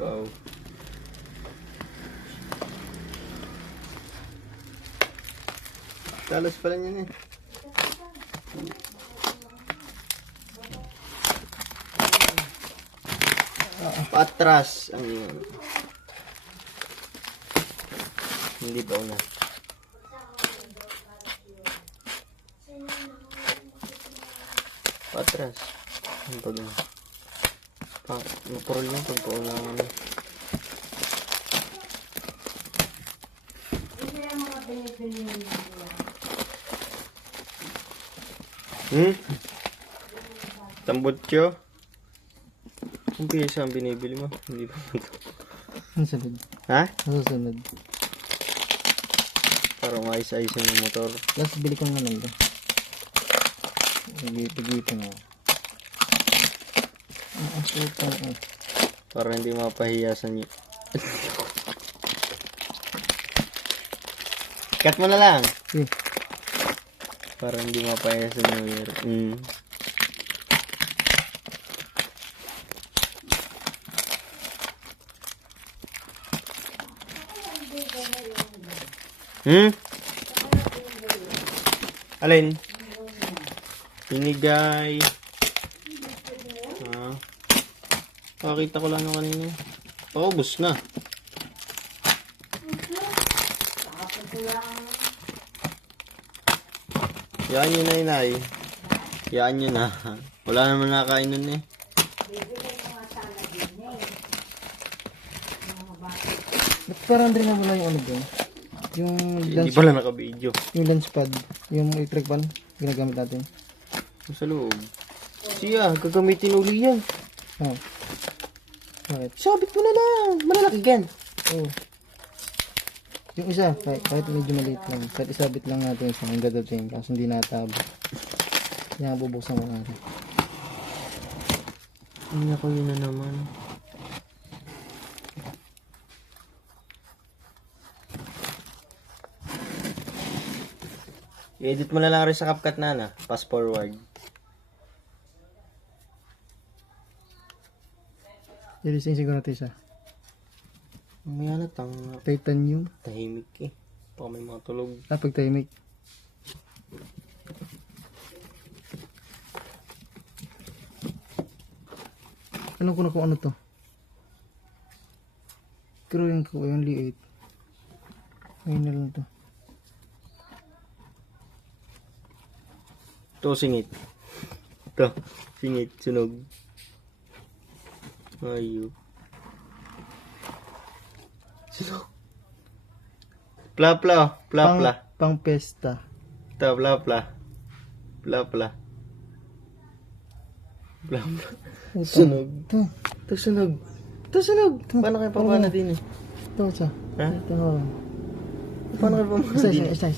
Wow. Talas pala niyan eh. Patras ang yun. Hindi pa una. Patras. Ang pag mapurol lang pag pauna ang ano. Tambutso. Ang piyesa ang binibili mo? Hindi ba ito? Ang sunod. Ha? Ang susunod. Para maayos-ayos yung motor. Last bili ko naman ito. Pag-ipin mo. Ang sultan eh. Para hindi mapahiyasan yun. Cut mo na lang. Eh. Para hindi mapahiyasan yung Alin? Inigay. Pakita ko lang nung kanina. Paubos na. Yaan nyo na, inay. Yaan nyo na. Wala naman nakakain nun eh. Ba't parang rin na wala yung ano doon? Yung Hindi pala naka-video. Yung lunch pad, yung electric pan, ginagamit natin. Sa loob. Siya, gagamitin uli yan. Oh. Bakit? Sabit mo na lang. Malalaki yan. Oh. Yung isa, kahit medyo maliit lang. Kahit isabit lang natin sa hanggang dating kasi hindi natabo. Kaya bubuksan ko natin. Hindi ako yun na naman. I-edit mo na lang rin sa CapCut na. Fast forward. I-design siguro natin siya. Mamaya na Titanium. tahimik eh. Baka may mga tulog. Pag tahimik. Alam ko na kung ano to. Pero yung liit. Ayun na lang to. Ito, singit. Ito, singit, sunog. Ayun. Sunog. Pla-pla, pla-pla. Pang pesta. Ito, pla-pla. Pla-pla. Pla-pla. Sunog. Ito, sunog. Ito, sunog. Paano kayo pamana din eh? Ito siya. Ha? Ito. Paano kayo pamana din? Isa.